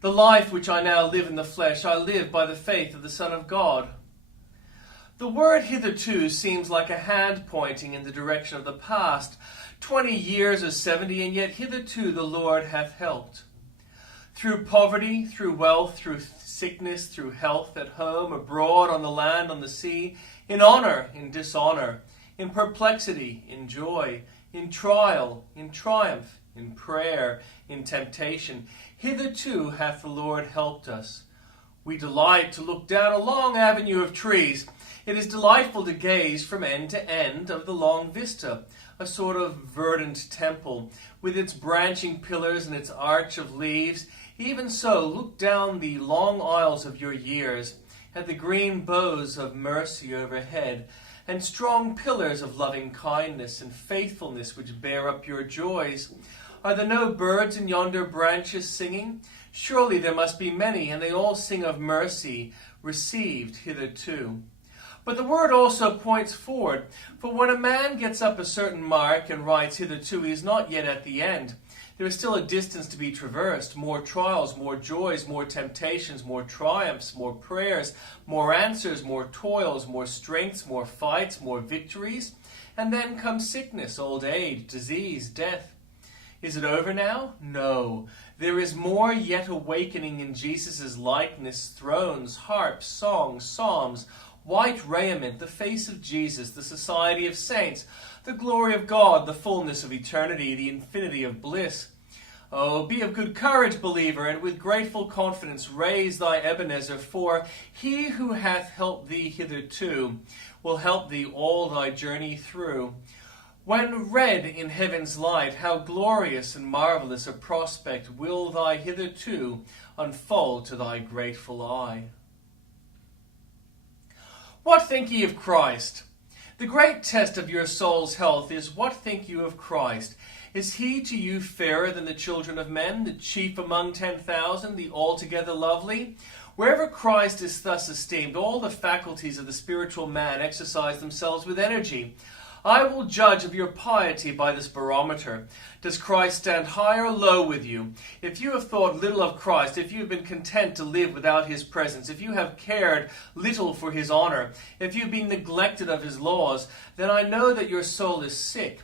The life which I now live in the flesh, I live by the faith of the Son of God. The word hitherto seems like a hand pointing in the direction of the past. 20 years or 70, and yet hitherto the Lord hath helped. Through poverty, through wealth, through sickness, through health, at home, abroad, on the land, on the sea, in honor, in dishonor, in perplexity, in joy, in trial, in triumph, in prayer, in temptation, hitherto hath the Lord helped us. We delight to look down a long avenue of trees. It is delightful to gaze from end to end of the long vista, a sort of verdant temple, with its branching pillars and its arch of leaves. Even so, look down the long aisles of your years, at the green boughs of mercy overhead, and strong pillars of loving kindness and faithfulness which bear up your joys. Are there no birds in yonder branches singing? Surely there must be many, and they all sing of mercy received hitherto. But the word also points forward, for when a man gets up a certain mark and writes hitherto, he is not yet at the end. There is still a distance to be traversed, more trials, more joys, more temptations, more triumphs, more prayers, more answers, more toils, more strengths, more fights, more victories. And then comes sickness, old age, disease, death. Is it over now? No. There is more yet awakening in Jesus' likeness, thrones, harps, songs, psalms, white raiment, the face of Jesus, the society of saints, the glory of God, the fullness of eternity, the infinity of bliss. Oh, be of good courage, believer, and with grateful confidence raise thy Ebenezer, for he who hath helped thee hitherto will help thee all thy journey through. When read in heaven's light, how glorious and marvelous a prospect will thy hitherto unfold to thy grateful eye. What think ye of Christ? The great test of your soul's health is, what think you of Christ? Is he to you fairer than the children of men, the chief among 10,000, the altogether lovely? Wherever Christ is thus esteemed, all the faculties of the spiritual man exercise themselves with energy. I will judge of your piety by this barometer. Does Christ stand high or low with you? If you have thought little of Christ, if you have been content to live without his presence, if you have cared little for his honor, if you have been neglected of his laws, then I know that your soul is sick.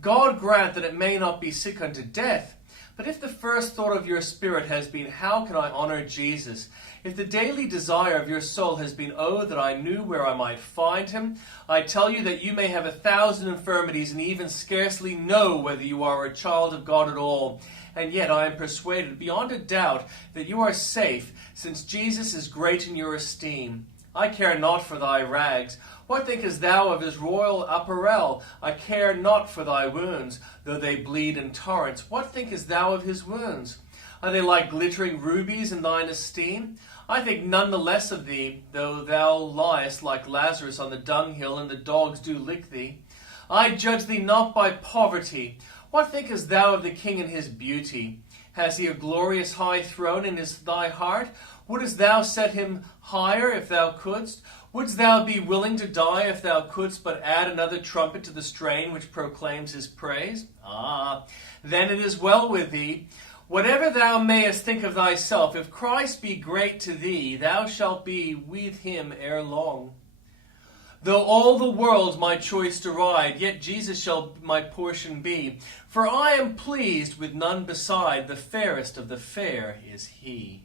God grant that it may not be sick unto death. But if the first thought of your spirit has been, how can I honor Jesus? If the daily desire of your soul has been, oh, that I knew where I might find him, I tell you that you may have 1,000 infirmities and even scarcely know whether you are a child of God at all. And yet I am persuaded beyond a doubt that you are safe, since Jesus is great in your esteem. I care not for thy rags. What thinkest thou of his royal apparel? I care not for thy wounds, though they bleed in torrents. What thinkest thou of his wounds? Are they like glittering rubies in thine esteem? I think none the less of thee, though thou liest like Lazarus on the dunghill, and the dogs do lick thee. I judge thee not by poverty. What thinkest thou of the king and his beauty? Has he a glorious high throne in thy heart? Wouldst thou set him higher if thou couldst? Wouldst thou be willing to die if thou couldst but add another trumpet to the strain which proclaims his praise? Ah, then it is well with thee. Whatever thou mayest think of thyself, if Christ be great to thee, thou shalt be with him ere long. Though all the world my choice deride, yet Jesus shall my portion be. For I am pleased with none beside, the fairest of the fair is he.